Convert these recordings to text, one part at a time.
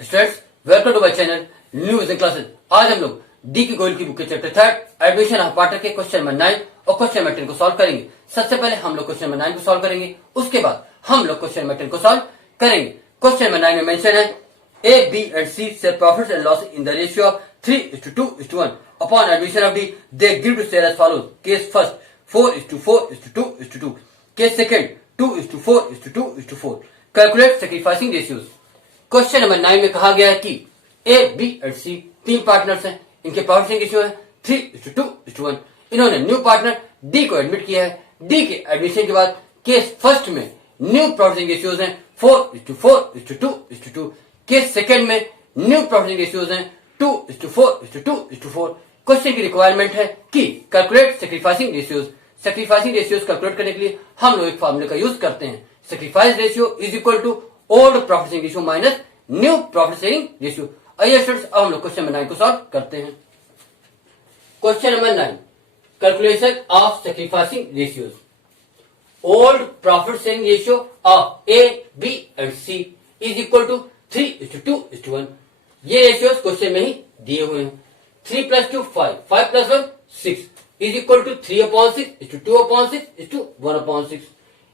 Students, welcome to my channel new vision classes. आज हम लोग डी की गोयल की बुक के चैप्टर 3 एडमिशन ऑफ पार्टनर के क्वेश्चन नंबर 9 और क्वेश्चन नंबर 10 को सॉल्व करेंगे। सबसे पहले हम लोग क्वेश्चन नंबर 9 को सॉल्व करेंगे, उसके बाद हम लोग क्वेश्चन नंबर 10 को सॉल्व करेंगे। क्वेश्चन नंबर 9 में मेंशन है A, B and C share profits and loss in the ratio of 3:2:1 upon admission of D they agree to share as follows. Case first 4:4:2:2, case second 2:4:2:4। Calculate sacrificing ratios. Question number 9 में कहा गया है कि ए, B and सी तीन partners हैं, इनके profit ratio है 3:2:1। इन्होंने न्यू पार्टनर डी को एडमिट किया है। डी के एडमिशन के बाद केस फर्स्ट में न्यू प्रॉफिट रेशियोज हैं 4:4:2:2। केस सेकंड में न्यू प्रॉफिट रेशियोज हैं 2:4:2:4। क्वेश्चन की रिक्वायरमेंट है कि calculate sacrificing ratios. Sacrificing ratios calculate करने के लिए हम लोग एक फॉर्मूले का यूज करते हैं। Sacrifice ratio is equal to old profit sharing ratio minus new profit sharing ratio. आइए स्टूडेंट्स, अब हम लोग क्वेश्चन नंबर 9 को सॉल्व करते हैं। Question number 9, calculation of sacrificing ratios. Old profit sharing ratio of A, B and C is equal to 3:2:1। ये ratios question में ही दिए हुए हैं। 3 + 2 5, 5 + 1 6 is equal to 3/6 2/6 1/6।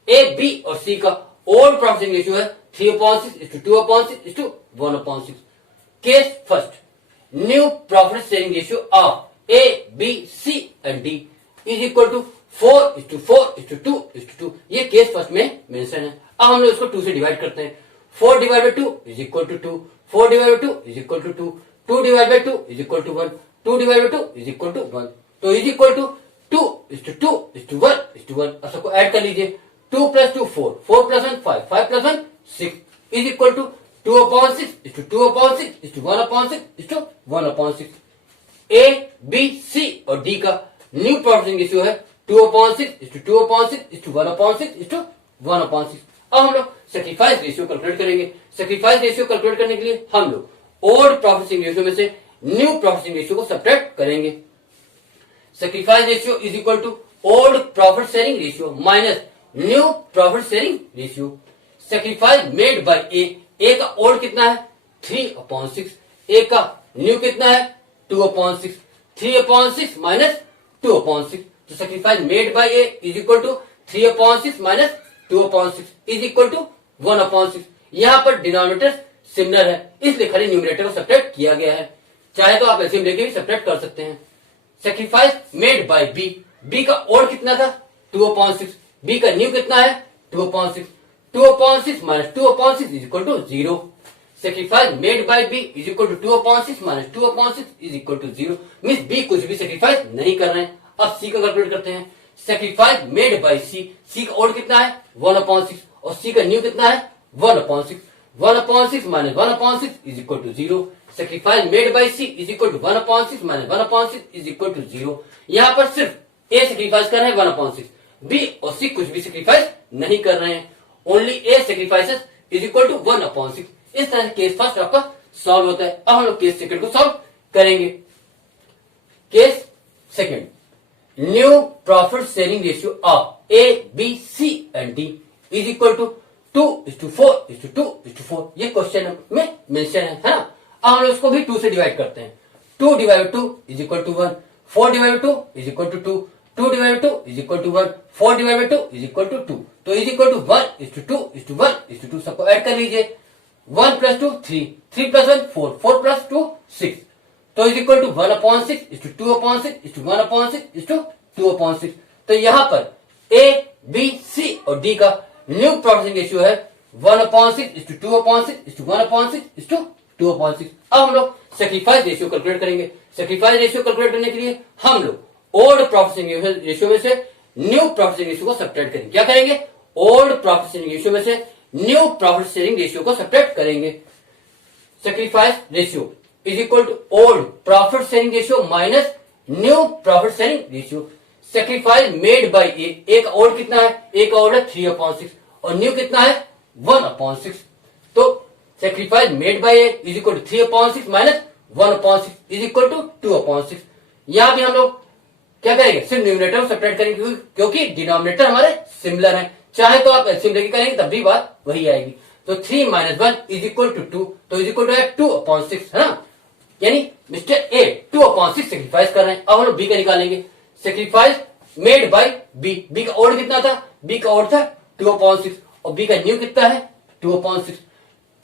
A, B और सी का ओल्ड प्रॉफिट रेशियो है 3/6 2/6 1/6। Case first new profit sharing ratio of A, B, C and D is equal to 4:4:2:2। ये case first में मेंशन है। अब हम लोग इसको 2 से डिवाइड करते हैं। 4/2 is equal to 2, 4/2 is equal to 2, 2/2 is equal to 1, 2/2 is equal to 1। तो इज इक्वल टू 2:2:1:1। अब सबको ऐड कर लीजिए। 2 + 2 4, 4 + 1 5, 5 + 1 6 is equal to 2/6 2/6 1/6 1/6। A, B, C और डी का न्यू प्रॉफिट रेशियो है 2/6 2/6 1/6 1/6। अब हम लोग सैक्रिफाइस रेशियो कैलकुलेट करेंगे। सैक्रिफाइस रेशियो कैलकुलेट करने के लिए हम लोग ओल्ड प्रॉफिट रेशियो में से न्यू प्रॉफिट रेशियो को सब्ट्रैक्ट करेंगे। Sacrifice ratio is equal to old profit sharing ratio minus new profit sharing ratio. Sacrifice made by A का ओल्ड कितना है 3/6, ए का न्यू कितना है 2/6, 3/6 माइनस 2/6। तो sacrifice made by A is equal to 3/6 minus 2/6 is equal to 1/6। यहां पर denominator similar है, इसलिए खाली न्यूमरेटर को सब्ट्रैक्ट किया गया है। चाहे तो आप एलसीएम लेके भी सब्ट्रैक्ट कर सकते हैं। Sacrifice made by B, B का ओल्ड कितना था 2/6, बी का न्यू कितना है 2/6, 2/6 minus 2/6 is equal to 0। Sacrifice made by B is equal to 2/6 minus 2/6 is equal to 0। Means B कुछ भी सैक्रिफाइस नहीं कर रहे हैं। अब सी का कैलकुलेट करते हैं। सैक्रिफाइस मेड बाय सी, सी का ओल्ड कितना है 1/6 और सी का न्यू कितना है 1/6, 1/6 minus 1/6 is equal to 0। Sacrifice made by C is equal to 1/6 minus 1/6 is equal to 0। यहां पर सिर्फ ए सैक्रिफाइस कर रहे हैं 1/6, बी और सी कुछ भी सैक्रिफाइस नहीं कर रहे हैं। Only A sacrifices is equal to 1/6। इस तरह से केस फर्स्ट आपका सॉल्व होता है। अब हम लोग केस सेकंड को सॉल्व करेंगे। Case second new profit sharing ratio of A, B, C and D is equal to 2:4:2:4। ये क्वेश्चन में मेंशन है ना। अब हम लोग इसको भी 2 से डिवाइड करते हैं। 2/2 is equal to 1, 4/2 is equal to 2, 2/2 is equal to 1, 4/2 is equal to 2। तो इज इक्वल टू 1:2:1:2। सबको ऐड कर लीजिए। 1 + 2 3, 3 + 1 4, 4 + 2 6। तो इज इक्वल टू 1/6 2/6 1/6 2/6। तो यहां पर ए, बी, सी और डी का न्यू प्रॉफिट रेशियो है 1/6 2/6 1/6 2/6। अब हम लोग सैक्रिफाइस रेशियो कैलकुलेट करेंगे। सैक्रिफाइस रेशियो कैलकुलेट करने के लिए हम लोग ओल्ड प्रॉफिट रेशियो में से न्यू प्रॉफिट रेशियो को सब्ट्रैक्ट करेंगे। क्या करेंगे? ओल्ड प्रॉफिट शेयरिंग रेशियो में से न्यू प्रॉफिट शेयरिंग रेशियो को सब्ट्रैक्ट करेंगे। Sacrifice ratio is equal to old profit sharing ratio minus new profit sharing ratio. Sacrifice made by A का old कितना है? ए का ओल्ड है 3/6 और न्यू कितना है 1/6। तो sacrifice made by A is equal to 3/6 minus 1/6 is equal to 2/6। यहां भी हम लोग क्या करेंगे? सिर्फ न्यूमरेटर को सब्ट्रैक्ट करेंगे क्योंकि डिनोमिनेटर हमारे सिमिलर है। चाहे तो आप एलसीएम लेके करेंगे तब भी बात वही आएगी। तो 3 माइनस 1 इज इक्वल टू 2, तो इज इक्वल टू है 2/6, है ना। यानी मिस्टर ए 2/6 सेक्रीफाइस कर रहे हैं। अब हम लोग बी का निकालेंगे। Sacrifice made by B. B का ओड कितना था? बी का ओड था 2/6 और बी का न्यू कितना है? 2/6।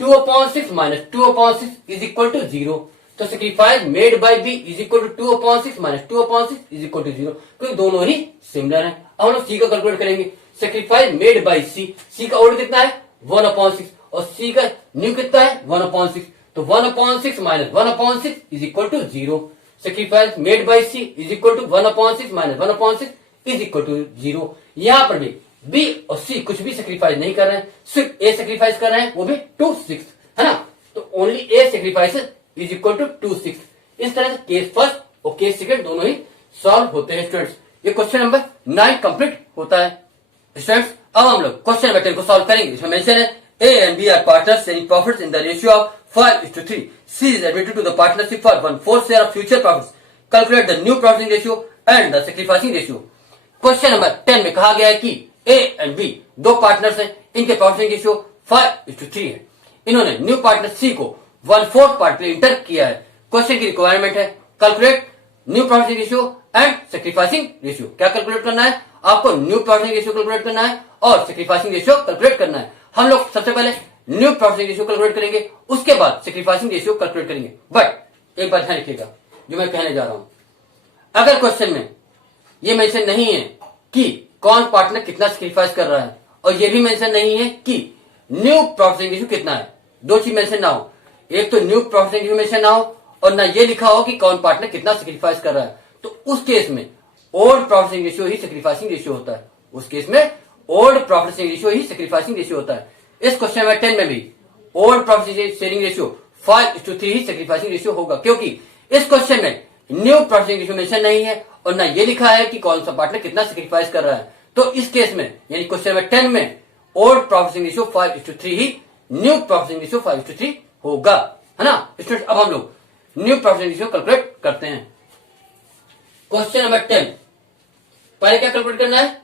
2/6 माइनस 2/6 इज इक्वल टू 0। तो sacrifice made by B is equal to 2/6 minus 2/6 is equal to 0, क्योंकि दोनों ही सिमिलर हैं। अब हम लोग सी का कैलकुलेट करेंगे। सेक्रीफाइस मेड बाय सी। सी का ओड कितना है? 1/6 और सी का न्यू कितना है? 1/6। तो 1/6 minus 1/6 is equal to 0। Sacrifice made by C is equal to 1/6 minus 1/6 is equal to 0। यहां पर भी बी और सी कुछ भी सेक्रीफाइस नहीं कर रहे हैं, सिर्फ ए सेक्रीफाइस कर रहे हैं, वो भी 2/6, है ना। तो only A sacrifice is equal to 2/6। इस तरह से केस फर्स्ट और केस सेकंड दोनों ही सॉल्व होते हैं स्टूडेंट्स। ये क्वेश्चन नंबर 9 कंप्लीट होता है स्टूडेंट्स। अब हम लोग क्वेश्चन नंबर 10 को सॉल्व करेंगे। इसमें मेंशन है A and B are partners selling profits in the ratio of 5:3. C is admitted to the partnership for 1/4 share of future profits. Calculate the new profiting ratio and the sacrificing ratio. Question number 10 में कहा गया है कि A and B दो partners हैं, इनके profiting ratio 5:3 है। इन्होंने न्यू पार्टनर C को 1/4 पार्ट में इंटर किया है। क्वेश्चन की रिक्वायरमेंट है calculate new profiting ratio and sacrificing ratio. क्या कैलकुलेट करना है? आपको न्यू प्रॉफिटिंग रेशियो कैलकुलेट करना है और सैक्रिफाइसिंग रेशियो कैलकुलेट करना है। हम लोग सबसे पहले न्यू प्रॉफिटिंग रेशियो कैलकुलेट करेंगे, उसके बाद सैक्रिफाइसिंग रेशियो कैलकुलेट करेंगे। बट एक बात ध्यान रखिएगा जो मैं कहने जा रहा हूं, अगर क्वेश्चन में ये मेंशन नहीं है कि कौन पार्टनर कितना सैक्रिफाइस कर रहा है और ये भी मेंशन नहीं है कि न्यू प्रॉफिटिंग रेशियो कितना है, दो चीज मेंशन ना हो, एक तो न्यू प्रॉफिटिंग रेशियो मेंशन ना हो और ना ये लिखा हो कि कौन पार्टनर कितना सैक्रिफाइस कर रहा है, तो उस केस में ओल्ड प्रॉफिटिंग रेशियो ही सैक्रिफाइसिंग रेशियो होता है। उस केस में ओल्ड प्रॉफिटिंग रेशियो ही सैक्रिफाइसिंग रेशियो होता है। इस क्वेश्चन नंबर 10 में भी ओल्ड प्रॉफिट शेयरिंग रेशियो 5:3 ही सैक्रिफाइसिंग रेशियो होगा, क्योंकि इस क्वेश्चन में न्यू प्रॉफिटिंग रेशियो मेंशन नहीं है और ना ये लिखा है कि कौन सा पार्टनर कितना सैक्रिफाइस कर रहा है। तो इस केस में यानी क्वेश्चन नंबर 10 में ओल्ड प्रॉफिटिंग रेशियो 5:3 ही न्यू प्रॉफिटिंग रेशियो 5:3 होगा, है ना स्टूडेंट। अब हम लोग न्यू प्रॉफिटिंग रेशियो कैलकुलेट करते हैं। क्वेश्चन नंबर 10 पहले क्या कैलकुलेट करना है?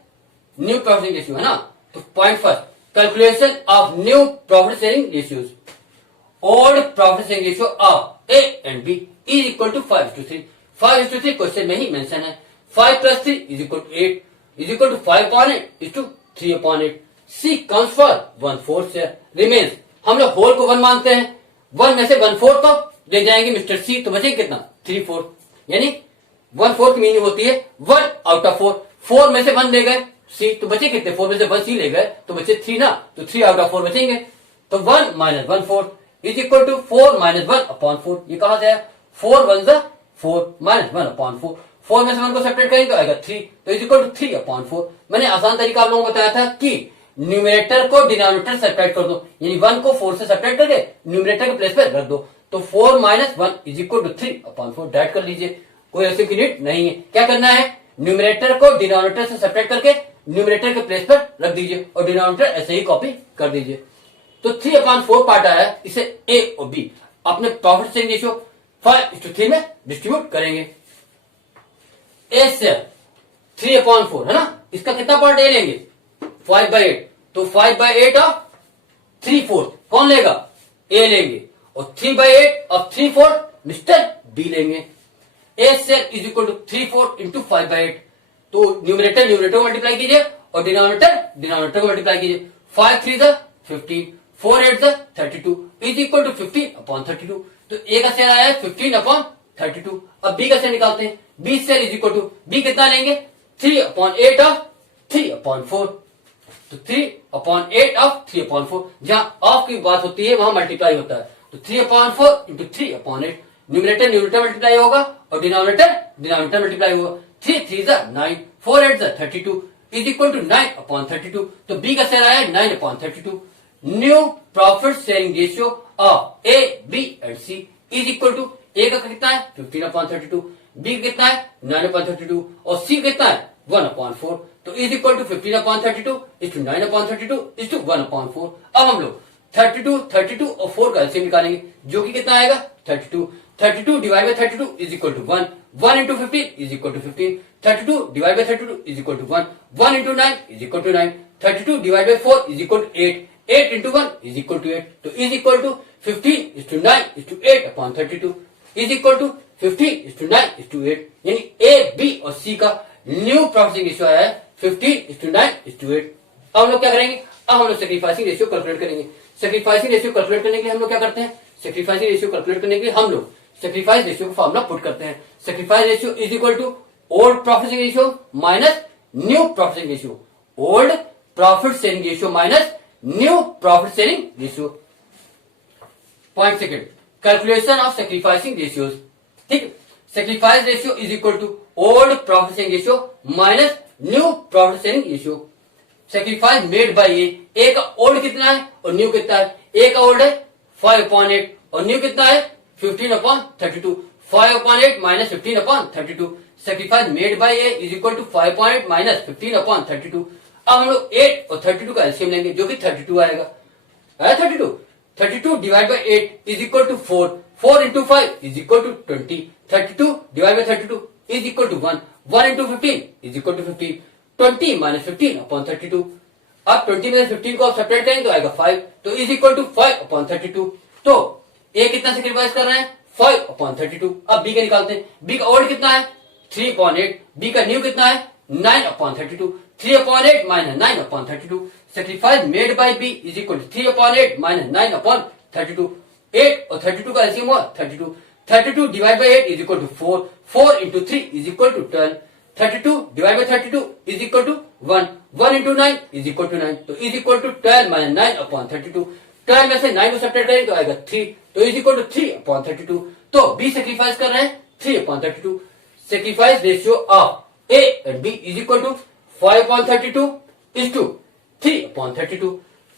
न्यू प्रॉफिटिंग रेशियो, है ना। तो point first, calculation of new profit sharing ratios. Old profit sharing ratio of A and B is equal to 5:3। 5:3 question में ही मेंशन है। 5 + 3 is equal to 8 is equal to 5/8 is to 3/8। C comes for 1/4 share remains. हम लोग whole को 1 मानते हैं, 1 में से 1/4 तो ले जाएंगे मिस्टर सी, तो बचेगा कितना? 3/4। यानी 1/4 की मीनिंग होती है 1 आउट ऑफ 4। 4 में से 1 ले गए सी, तो बचे कितने? 4 में से 1 सी ले गए तो बचे 3 ना, तो 3 आउट ऑफ 4 बचेंगे। तो 1 - 1/4 इज इक्वल टू 4 - 1/4। ये कहां से आया? 4 × 1 = 4 - 1/4। 4 में से 1 को सेपरेट करेंगे तो आएगा 3, तो इज इक्वल टू 3/4। मैंने आसान तरीका आप लोगों को बताया था कि न्यूमरेटर को डिनोमिनेटर सेपरेट कर दो, यानी 1 को 4 से सेपरेट करके न्यूमरेटर के प्लेस पे रख दो, तो 4 - 1 इज इक्वल टू 3/4। डाइट कर लीजिए, कोई ऐसी यूनिट नहीं है। क्या करना है? न्यूमरेटर को डिनोमिनेटर से सेपरेट करके न्यूमरेटर के प्लेस पर रख दीजिए और डिनोमिनेटर ऐसे ही कॉपी कर दीजिए। तो 3/4 पार्ट आया है, इसे ए और बी अपने प्रॉफिट शेयरिंग रेशियो 5:3 में डिस्ट्रीब्यूट करेंगे। ए से 3/4, है ना, इसका कितना पार्ट ए लेंगे? 5/8। तो 5/8 ऑफ 3/4 कौन लेगा? ए लेंगे, और 3/8 ऑफ 3/4 मिस्टर बी लेंगे। A share is equal to 3/4 into 5/8। तो न्यूमरेटर को मल्टीप्लाई कीजिए और डिनोमिनेटर को मल्टीप्लाई कीजिए। 5 × 3 = 15, 4 × 8 = 32 इज इक्वल टू 15/32। तो ए का शेयर आया है 15/32। अब बी का शेयर निकालते हैं। B share is equal to B कितना लेंगे? 3/8 ऑफ 3/4। तो 3/8 ऑफ 3/4, जहां ऑफ की बात होती है वहां मल्टीप्लाई होता है। तो 3/4 इंटू 3/8, न्यूमरेटर मल्टीप्लाई होगा और डिनोमिनेटर मल्टीप्लाई होगा। 3 × 3 = 9, 4 × 8 = 32 इज इक्वल टू 9/32। तो बी का शेयर आया 9/32। New profit sharing ratio of A B and C is equal to A का कितना है? 15/32, बी का कितना है? 9/32 और सी कितना है? 1/4। तो is equal to 15/32 is to 9/32 is to 1/4। अब हम लोग 32 और 4 का एलसीएम निकालेंगे, जो कि कितना आएगा? 32 divide by 32 is equal to 1 into 15 is equal to 15। 32 divide by 32 is equal to 1 into 9 is equal to 9। 32 divide by 4 is equal to 8 8 into 1 is equal to 8. तो is equal to 15 is to 9 is to 8 upon 32 is equal to 15 is to 9 is to 8. यानी A, B और C का new processing ratio आया है 15 is to 9 is to 8. अब हम लोग क्या करेंगे? अब हम लोग सेक्रीफाइसिंग रेशियो कैलकुलेट करेंगे. सेक्रीफाइसिंग रेशियो कैलकुलेट करने के लिए हम लोग क्या करते हैं? सेक्रीफाइसिंग रेशियो कैलकुलेट करने के लिए हम लोग सेक्रीफाइस रेशियो का फॉर्मूला पुट करते हैं. Sacrifice ratio is equal to old profit ratio minus new profit ratio. Old profit sharing ratio minus new profit sharing ratio. Point second, calculation of sacrificing ratios. ठीक, sacrifice ratio is equal to old profit sharing ratio minus new profit sharing ratio. Sacrifice made by A का old कितना है और new कितना है? ए का old है 5/8 और न्यू कितना है 15/32. 5/8 minus 15/32. Sacrifice made by A is equal to 5/8 minus 15/32. अब हम लोग 8 और 32 का एलसीएम लेंगे जो कि 32 आएगा. 32 divide by 8 is equal to 4. 4 into 5 is equal to 20. 32 divide by 32 is equal to 1. 1 into 15 is equal to 15. 20 minus 15/32. अब 20 में 15 को आप सेपरेट करेंगे तो आएगा 5. तो इज इक्वल टू 5/32. तो ए कितना सेक्रीफाइस कर रहे हैं? 5/32. अब बी का निकालते हैं. बी का ओल्ड कितना है? 3/8. बी का न्यू कितना है? 9/32. 3/8 minus 9/32. Sacrifice made by B is equal to 3/8 minus 9/32. 8 और 32 का एलसीएम हुआ 32. 32 divide by 8 is equal to 4. 4 into 3 is equal to 12. 32 divide by 32 is equal to 1. 1 into 9 is equal to 9. तो is equal to 12 minus 9/32. 12 में से 9 को subtract करेंगे तो आएगा 3. तो इज इक्वल टू 3/32. तो बी सेक्रीफाइस कर रहे हैं 3/32. Sacrifice ratio of A and B is equal to 5/32 is to 3/32.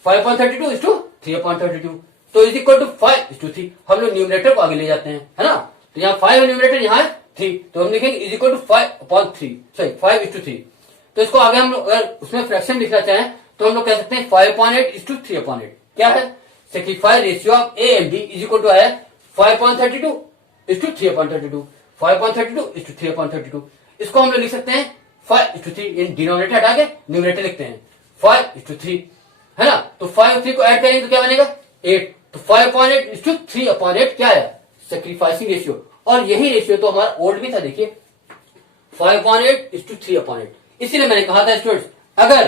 5/32 is to 3/32. तो is equal to 5 is to 3. हम लोग न्यूमरेटर को आगे ले जाते हैं, है ना. तो यहाँ 5 है न्यूमरेटर, यहाँ है 3. तो हम लिखेंगे is equal to 5/3. Sorry 5 is to 3. तो इसको आगे हम लोग अगर उसमें फ्रैक्शन लिखना चाहें तो हम लोग कह सकते हैं 5/8 इज टू 3/8. क्या है? Sacrifice ratio of A and B is equal to आया 5/32 इज टू 3/32. 5/32 is to 3/32. इसको हम लोग लिख सकते हैं 5 इज टू 3. इन डिनोमिनेटर हटा के न्यूमरेटर लिखते हैं 5 इज टू 3, है ना. तो 5 और 3 को ऐड करेंगे तो क्या बनेगा 8. तो 5/8 इज टू 3/8 क्या है? Sacrificing ratio. और यही रेशियो तो हमारा ओल्ड भी था. देखिए 5/8 इज टू 3/8. इसीलिए मैंने कहा था स्टूडेंट्स, अगर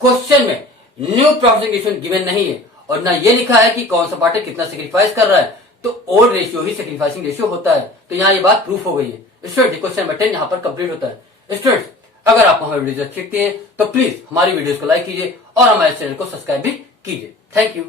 क्वेश्चन में न्यू प्रॉफिट रेशियो गिवन नहीं है और ना ये लिखा है कि कौन सा पार्टनर कितना सेक्रीफाइस कर रहा है तो ओल्ड रेशियो ही सेक्रीफाइसिंग रेशियो होता है. तो यहाँ ये बात प्रूफ हो गई है स्टूडेंट. क्वेश्चन नंबर 10 यहाँ पर कंप्लीट होता है. स्टूडेंट्स, अगर आप हमारे वीडियो अच्छी लगती है तो प्लीज हमारी वीडियोस को लाइक कीजिए और हमारे चैनल को सब्सक्राइब भी कीजिए. Thank you.